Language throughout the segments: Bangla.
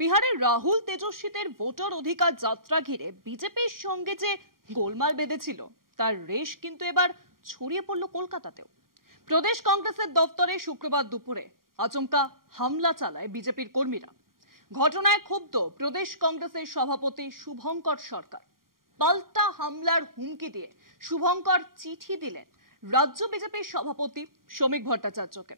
বিহারের রাহুল তেজস্বীদের ভোটার অধিকার যাত্রা ঘিরে বিজেপির সঙ্গে যে গোলমাল বেঁধেছিল তার রেশ কিন্তু এবার ছড়িয়ে পড়ল কলকাতাতেও। প্রদেশ কংগ্রেসের দপ্তরে শুক্রবার দুপুরে আচমকা হামলা চালায় বিজেপির কর্মীরা। ঘটনায় ক্ষুব্ধ প্রদেশ কংগ্রেসের সভাপতি শুভঙ্কর সরকার। পাল্টা হামলার হুমকি দিয়ে শুভঙ্কর চিঠি দিলেন রাজ্য বিজেপির সভাপতি শ্রমিক ভট্টাচার্যকে।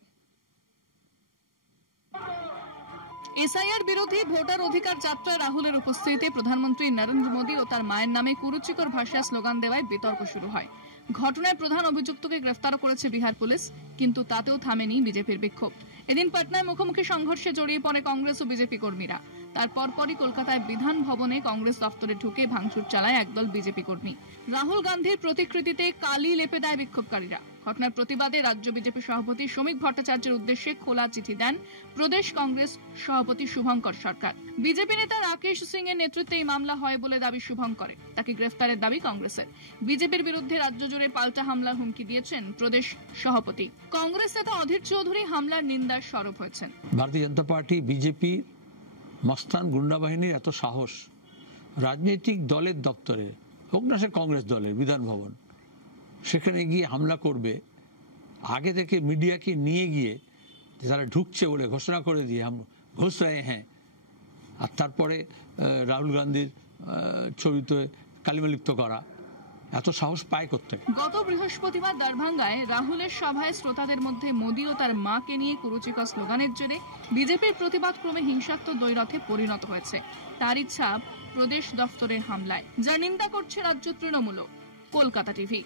এসআইআর বিরোধী ভোটার অধিকার যাত্রায় রাহুলের উপস্থিতিতে প্রধানমন্ত্রী নরেন্দ্র মোদী ও তার মায়ের নামে কুরুচিকর ভাষায় স্লোগান দেওয়ায় বিতর্ক শুরু হয়। ঘটনায় প্রধান অভিযুক্তকে গ্রেফতারও করেছে বিহার পুলিশ, কিন্তু তাতেও থামেনি বিজেপির বিক্ষোভ। এদিন পাটনায় মুখোমুখি সংঘর্ষে জড়িয়ে পড়ে কংগ্রেস ও বিজেপি কর্মীরা। তার পরপরই কলকাতায় বিধান ভবনে কংগ্রেস দপ্তরে ঢুকে ভাঙচুর চালায় একদল বিজেপি কর্মী। রাহুল গান্ধীর প্রতিকৃতিতে কালি লেপে দেয় বিক্ষোভকারীরা। ঘটনার প্রতিবাদে রাজ্য বিজেপি সভাপতি শ্রমিক ভট্টাচার্যের উদ্দেশ্যে খোলা চিঠি দেন প্রদেশ কংগ্রেস সভাপতি শুভঙ্কর সরকার। বিজেপি নেতা রাকেশ সিং এর নেতৃত্বে এই মামলা হয় বলে দাবি শুভঙ্করের। তাকে গ্রেফতারের দাবি কংগ্রেসের। বিজেপির বিরুদ্ধে রাজ্য জুড়ে পাল্টা হামলার হুমকি দিয়েছেন প্রদেশ সভাপতি। কংগ্রেস নেতা অধীর চৌধুরী হামলার নিন্দার সরব হয়েছেন। ভারতীয় জনতা পার্টি বিজেপি মস্তান গুন্ডা বাহিনীর এত সাহস, রাজনৈতিক দলের দপ্তরে হোক না সে কংগ্রেস দলের বিধান ভবন, সেখানে গিয়ে হামলা করবে। আগে থেকে মিডিয়াকে নিয়ে গিয়ে যারা ঢুকছে বলে ঘোষণা করে দিয়ে ঘোষ রায় হ্যাঁ, আর তারপরে রাহুল গান্ধীর ছবিতে কালিমালিপ্ত করা, এত সাহস পায় কোত্থেকে? গত বৃহস্পতিবার দরভাঙ্গায় রাহুলের সভায় শ্রোতাদের মধ্যে মোদী ও তার মাকে নিয়ে কুরুচিকর স্লোগানের জেরে বিজেপির প্রতিবাদ ক্রমে হিংসাত্মক দ্বৈরথে পরিণত হয়েছে। তারই ছাপ প্রদেশ দফতরের হামলায়, যা নিন্দা করছে রাজ্য তৃণমূল। কলকাতা টিভি।